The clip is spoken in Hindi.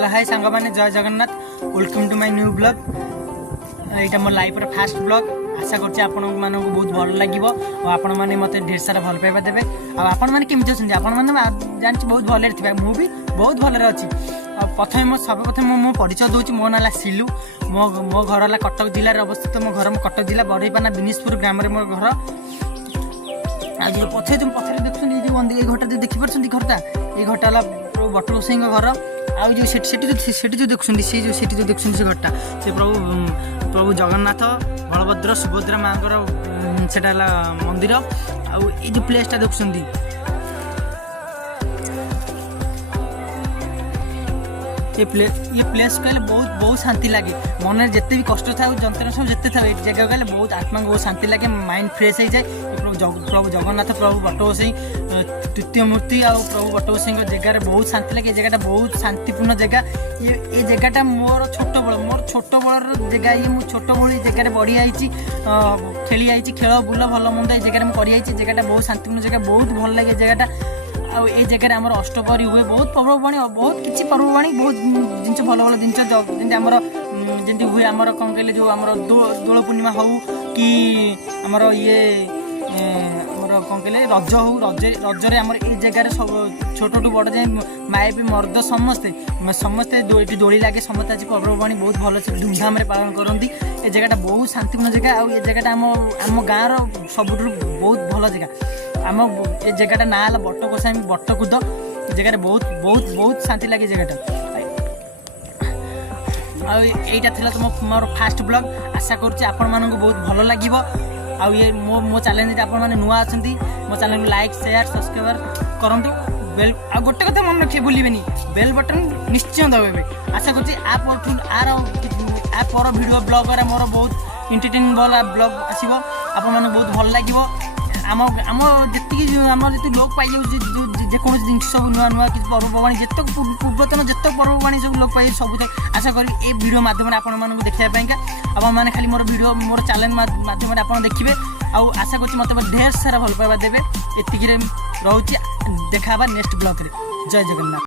हेलो हाय सांग मैंने जय Jagannath welcome to my new blog. यहाँ मो लाइफ फास्ट ब्लॉग आशा करछि आपण मानक बहुत भल लगे और आपण मैंने मत ढेर सारा भल पाइबा देवे। आपण मैंने केमती अच्छा आपण मैंने जानछि बहुत भल थे मु भी बहुत भल अच्छी। प्रथम मो सर्वप्रथम मो परिचय दूसरी मो ना सिलू मो घर है कटक जिले में अवस्थित। मो घर कटक जिला बरईपाना बिनीशपुर ग्राम मो घर। आज पथे तुम पथर देखिए घरटा देखिपार घरटा ये घरटा है बट गोसाई घर। आउ जो जो देखुं सी जो देखुं से घरटा से प्रभु जगन्नाथ बलभद्र सुभद्रा माँ से मंदिर। आउ ये जो प्लेसटा देखुं ये प्लेस कहले बहुत शांति लगे। मन जिते भी कष्ट था जंत्रणा सब जिते था जगह गले बहुत आत्मा को बहुत शांति लगे माइंड फ्रेश हो जाए। प्रभु जगन्नाथ प्रभु बट गोसाई तृतीय मूर्ति आ प्रभु बट गोसाई जगह बहुत शांति लगे। जगह बहुत शांतिपूर्ण जगह ये जगह मोर छोट बड़ जगह ये मुझे छोट बड़ी जगह बढ़ी आई खेली आई खेल बुल भल मंद ये जगह मुझे जगह बहुत शांतिपूर्ण जगह बहुत भल लगे जगह। आ ये जगह आम अष्टपहरी हुए बहुत पर्ववाणी बहुत किसी पर्ववाणी बहुत जिन भल भल जिन जमी हुए आमर कौन कहले जो आम दोल पूर्णिमा हो कि आमर ये आमर कौन कहले रज हो रजरे आमर ये जगह सब छोट बड़ जाए माए भी मर्द समस्ते समस्ते दोली लगे समस्त आज पर्ववाणी बहुत भल से धूमधाम पालन करती। ये जगह बहुत शांतिपूर्ण जगह आ जगह आम गाँव सब बहुत भल जगह। आम ये जगह ना है बट गोसाई बटकुद जगह बहुत बहुत बहुत शांति लगे जगह। आईटा थी तुम मोर फास्ट ब्लॉग आशा करुँच आपण मानक बहुत भल लगे। आउ ये मो चैलेंज आपण मैंने नुआ अच्छा मो चैनल लाइक शेयर सब्सक्राइब करूँ। बेल आ गोटे कथा मन रखिए भूलिए बेल बटन निश्चय दबे। आशा करुँच आ पर भिडियो ब्लॉग मोर बहुत एंटरटेनिंग वाला ब्लॉग आसो आपण मैंने बहुत भल लगे। आम आम जी आम जी लोक पाई जेको जिन सब नुआ नुआ कि पर्ववाणी जितक पूर्वतन जितक पर्ववाणी सब लोक पाई सब आशा करी ए वीडियो माध्यम आपण देखा आप मैंने खाली मोर वीडियो मोर चैनल माध्यम आप देखिए। आशा कर मत ढेर सारा भल पाइबा देवे। एतिक रोचे देखा नेक्स्ट ब्लॉग रे। जय जगन्नाथ।